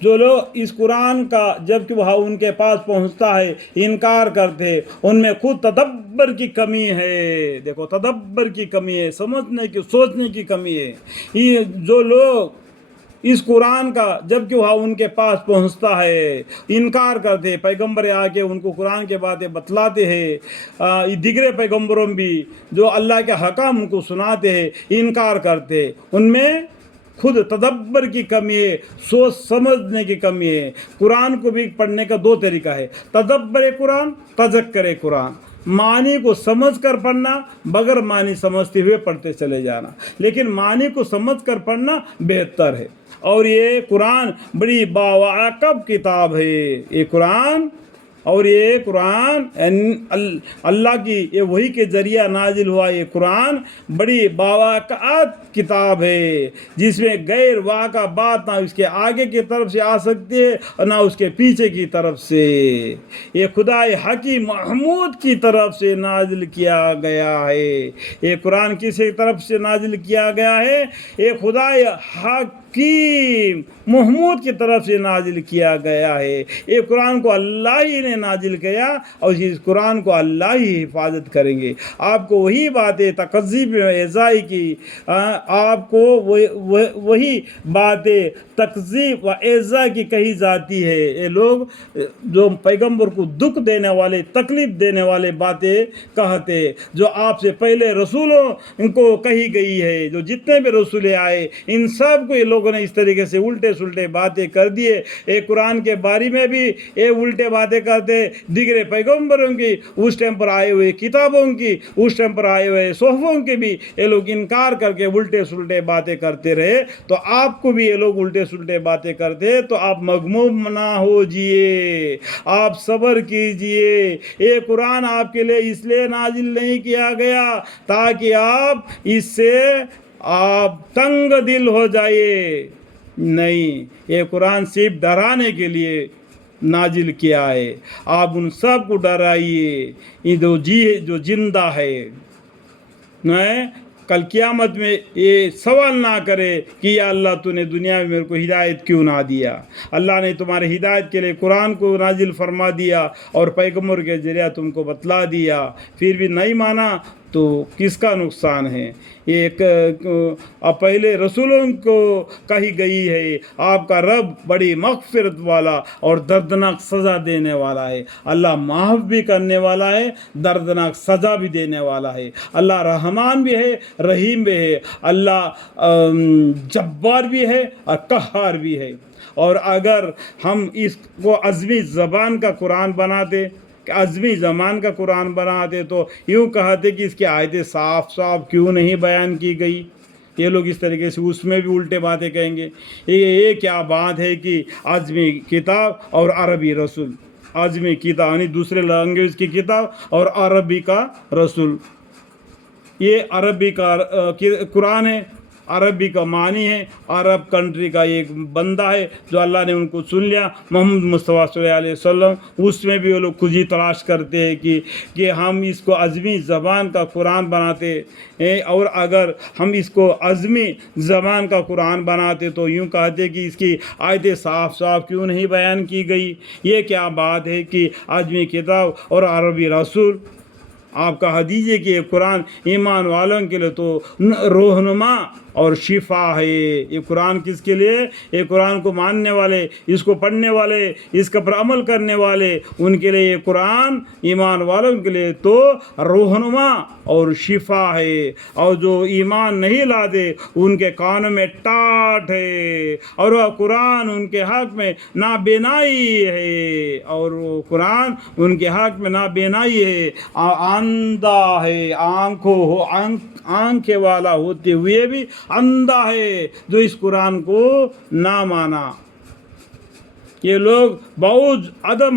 جو لوگ اس قرآن کا جب کہ وہ ان کے پاس پہنچتا ہے انکار کرتے، ان میں خود تدبر کی کمی ہے۔ دیکھو تدبر کی کمی ہے، سمجھنے کی، سوچنے کی کمی ہے۔ یہ جو لوگ اس قرآن کا جب کہ وہ ان کے پاس پہنچتا ہے انکار کرتے، پیغمبر آ کے ان کو قرآن کے باتیں بتلاتے ہیں، دیگر پیغمبروں بھی جو اللہ کے حکام ان کو سناتے ہیں انکار کرتے، ان میں خود تدبر کی کمی ہے، سوچ سمجھنے کی کمی ہے۔ قرآن کو بھی پڑھنے کا دو طریقہ ہے، تدبر قرآن، تذکر قرآن۔ معنی کو سمجھ کر پڑھنا، بغیر معنی سمجھتے ہوئے پڑھتے چلے جانا، لیکن معنی کو سمجھ کر پڑھنا بہتر ہے۔ اور یہ قرآن بڑی باوقار کتاب ہے، یہ قرآن اور یہ قرآن اللہ کی یہ وحی کے ذریعہ نازل ہوا، یہ قرآن بڑی باوقار کتاب ہے، جس میں غیر واقع بات نہ اس کے آگے کی طرف سے آ سکتی ہے اور نہ اس کے پیچھے کی طرف سے۔ یہ خدائے حکیم محمود کی طرف سے نازل کیا گیا ہے۔ یہ قرآن کس طرف سے نازل کیا گیا ہے؟ یہ خدائے حکیم محمود کی طرف سے نازل کیا گیا ہے۔ یہ قرآن کو اللہ ہی نے نازل کیا اور اس قرآن کو اللہ ہی حفاظت کریں گے۔ آپ کو وہی باتیں تکذیب و ایذائی کی، آپ کو وہی باتیں تکذیب و ایذا کی کہی جاتی ہے۔ یہ لوگ جو پیغمبر کو دکھ دینے والے، تکلیف دینے والے باتیں کہتے، جو آپ سے پہلے رسولوں ان کو کہی گئی ہے، جو جتنے بھی رسول آئے ان سب کو یہ لوگوں نے اس طریقے سے الٹے سلٹے باتیں کر دیے۔ ایک قرآن کے بارے میں بھی یہ الٹے باتیں کرتے، دیگر پیغمبروں کی، اس ٹائم پر آئے ہوئے کتابوں کی، اس ٹائم پر آئے ہوئے صحفوں کے بھی یہ لوگ انکار کر کے الٹے سلٹے باتیں کرتے رہے۔ تو آپ کو بھی یہ لوگ الٹے سلٹے باتیں کرتے تو آپ مغموم نہ ہو جیے، آپ صبر کیجئے۔ یہ قرآن آپ کے لیے اس لیے نازل نہیں کیا گیا تاکہ آپ اس سے آپ تنگ دل ہو جائے، نہیں، یہ قرآن صرف ڈرانے کے لیے نازل کیا ہے۔ آپ ان سب کو ڈرائیے، یہ جو زندہ ہے کل قیامت میں یہ سوال نہ کرے کہ یا اللہ تو نے دنیا میں میرے کو ہدایت کیوں نہ دیا۔ اللہ نے تمہارے ہدایت کے لیے قرآن کو نازل فرما دیا اور پیغمبر کے ذریعہ تم کو بتلا دیا، پھر بھی نہیں مانا تو کس کا نقصان ہے؟ ایک پہلے رسولوں کو کہی گئی ہے، آپ کا رب بڑی مغفرت والا اور دردناک سزا دینے والا ہے۔ اللہ معاف بھی کرنے والا ہے، دردناک سزا بھی دینے والا ہے۔ اللہ رحمان بھی ہے، رحیم بھی ہے، اللہ جبار بھی ہے اور قہار بھی ہے۔ اور اگر ہم اس کو عظمی زبان کا قرآن بناتے، عظمی زمان کا قرآن بناتے تو یوں کہتے کہ اس کی آیتیں صاف صاف کیوں نہیں بیان کی گئی۔ یہ لوگ اس طریقے سے اس میں بھی الٹے باتیں کہیں گے۔ یہ کیا بات ہے کہ عظمی کتاب اور عربی رسول، عظمی کتاب یعنی دوسرے لینگویج کی کتاب اور عربی کا رسول۔ یہ عربی کا قرآن ہے، عربی کا معنی ہے، عرب کنٹری کا ایک بندہ ہے جو اللہ نے ان کو چن لیا، محمد مصطفیٰ صلی اللہ علیہ وسلم۔ اس میں بھی وہ لوگ کھجی تلاش کرتے ہیں کہ ہم اس کو عظمی زبان کا قرآن بناتے ہیں، اور اگر ہم اس کو عظمی زبان کا قرآن بناتے تو یوں کہتے کہ اس کی آیتیں صاف صاف کیوں نہیں بیان کی گئی۔ یہ کیا بات ہے کہ عظمی کتاب اور عربی رسول؟ آپ کہہ دیجئے کہ یہ قرآن ایمان والوں کے لیے تو رہنما اور شفا ہے۔ یہ قرآن کس کے لیے؟ یہ قرآن کو ماننے والے، اس کو پڑھنے والے، اس کے پر عمل کرنے والے، ان کے لیے یہ قرآن ایمان والوں کے لیے تو رہنما اور شفا ہے۔ اور جو ایمان نہیں لاتے ان کے کانوں میں ٹاٹ ہے، اور وہ قرآن ان کے حق میں نابینائی ہے، اور وہ قرآن ان کے حق میں نابینائی ہے، اندھا ہے، آنکھیں والا ہوتے ہوئے بھی اندھا ہے جو اس قرآن کو نہ مانا۔ یہ لوگ باوجود عدم